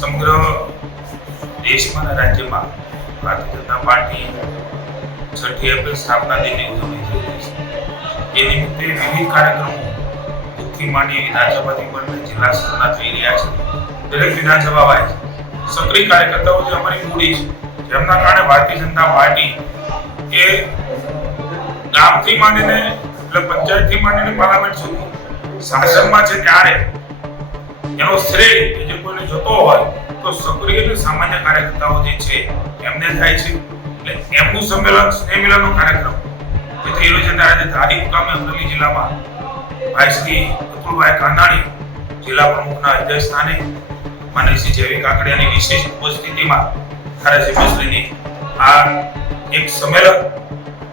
સમગ્ર દેશમાં અને રાજ્યમાં ભારતીય જનતા પાર્ટી 6ઠી એપ્રિલ સ્થાપના દિનની ઉજવણી થઈ રહી છે। એ નિમિત્તે વિવિધ કાર્યક્રમો મુખ્ય માંડી વિધાનસભાથી પણ જિલ્લા સ્તરના થઈ રહ્યા છે। દરેક વિધાનસભા વાઇઝ સક્રિય કાર્યકર્તાઓ જે અમારી મૂડી છે, જેમના કારણે ભારતીય જનતા પાર્ટી એ ગામથી માંડીને એટલે પંચાયતથી માંડીને પાર્લામેન્ટ સુધી શાસનમાં છે ત્યારે એનો શ્રેય જે કોઈને જતો હોય તો સક્રિય અને સામાન્ય કાર્યકર્તાઓ જે છે એમને થાય છે। એટલે એમનું સંમેલન સ્નેહ મિલનનો કાર્યક્રમ જે થઈ રહ્યો છે ત્યારે ધારી મુકામે અમરેલી જિલ્લામાં ભાઈ શ્રી અતુલભાઈ કાનાણી જિલ્લા પ્રમુખના અધ્યક્ષ સ્થાને માનનીય શ્રી જયવી કાકડિયાની વિશેષ ઉપસ્થિતિમાં ધારાસભ્યશ્રીની આ એક સંમેલન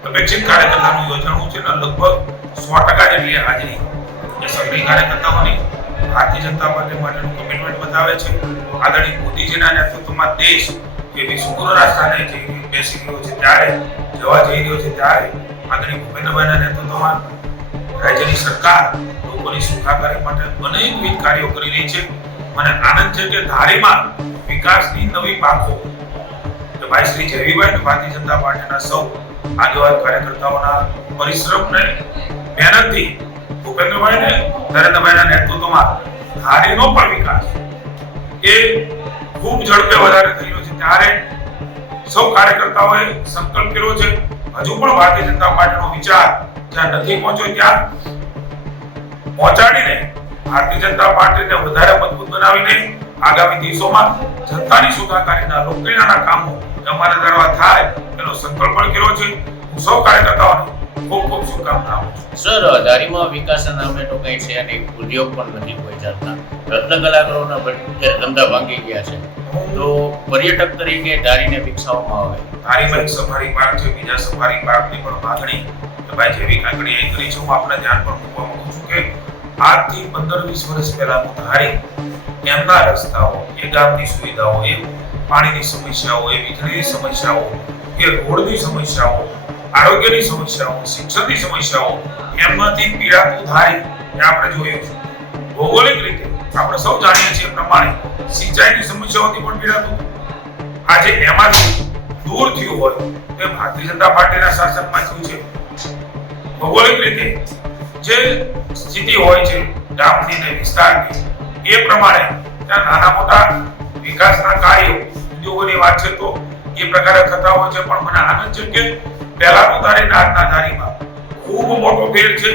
અપેક્ષિત કાર્યકર્તાનું યોજાણું છે અને લગભગ 100% જેટલી હાજરી એ સક્રિય કાર્યકર્તાઓની ભારતીય જનતા પાર્ટી માટેનું કમિટમેન્ટ બતાવે છે। આદરણીય મોદીજીના નેતૃત્વમાં દેશ એ વિશ્વગુરુના સ્થાને બેસી ગયો છે ત્યારે જવા જઈ રહ્યો છે ત્યારે આદરણીય ભૂપેન્દ્રભાઈના નેતૃત્વમાં રાજ્યની સરકાર લોકોની સુખાકારી માટે અનેકવિધ કાર્યો કરી રહી છે। મને આનંદ છે કે ધારીમાં વિકાસની નવી પાંખો કે ભાઈ શ્રી જયવીભાઈ અને ભારતીય જનતા પાર્ટીના સૌ આગેવાન કાર્યકર્તાઓના પરિશ્રમને મહેનતથી ભૂપેન્દ્રભાઈ અને નરેન્દ્રભાઈના નેતૃત્વમાં ધારીનો પણ વિકાસ એ ખૂબ ઝડપે વધારે થઈ રહ્યો છે ત્યારે સૌ કાર્યકર્તાઓએ સંકલ્પ કર્યો છે હજુ પણ ભારતીય જનતા પાર્ટીનો વિચાર જ્યાં નથી પહોંચ્યો ત્યાં પહોંચાડીને ભારતીય જનતા પાર્ટીને વધારે મજબૂત બનાવીને આગામી દિવસોમાં જનતાની સુખાકારીના લોકકલ્યાણના કામો અમારા દ્વારા થાય એનો સંકલ્પ પણ કર્યો છે। હું સૌ કાર્યકર્તાઓને ખૂબ ખૂબ શુભકામનાઓ આપું છું। સર, ધારીમાં વિકાસના નામે તો કંઈ છે અને ઉદ્યોગ પણ નથી કોઈ જાતના। રત્ન કલાકારોના ધંધા ભાંગી ગયા છે, તો પર્યટક તરીકે ધારીને વિકસાવવામાં આવે। ધારીમાં એક સફારી પાર્ક છે, બીજા સફારી પાર્કની પણ માગણી કે ભાઈ જેવી કાકડીએ કરી છે। હું આપના ધ્યાન પર મૂકવા માંગુ છું કે આજથી 15-20 વર્ષ પહેલાનું ધારી એમના રસ્તાઓ, એ ગામની સુવિધાઓ, એ પાણીની સમસ્યાઓ, એ વીજળીની સમસ્યાઓ, એ રોડની સમસ્યાઓ, આરોગ્યની સમસ્યાઓ, શિક્ષણની સમસ્યાઓ એમાંથી પીડાતું ધારી એ આપણે જોયું છે। ભૌગોલિક રીતે આપણે સૌ જાણીએ છીએ પ્રમાણે સિંચાઈની સમસ્યાઓથી પણ પીડાતું આજે એમાંથી દૂર થયું હોય તે ભારતીય જનતા પાર્ટીના શાસનમાં થયું છે। ભૌગોલિક રીતે જે સ્થિતિ હોય છે ગામની ને વિસ્તારની એ પ્રમાણે ત્યાં નાના મોટા વિકાસના કાર્યો ઉદ્યોગોની વાત છે તો એ પ્રકારે થતા હોય છે। પણ મને આનંદ છે કે પહેલાનું ધારી ને આજના ધારીમાં ખૂબ મોટો ફેર છે।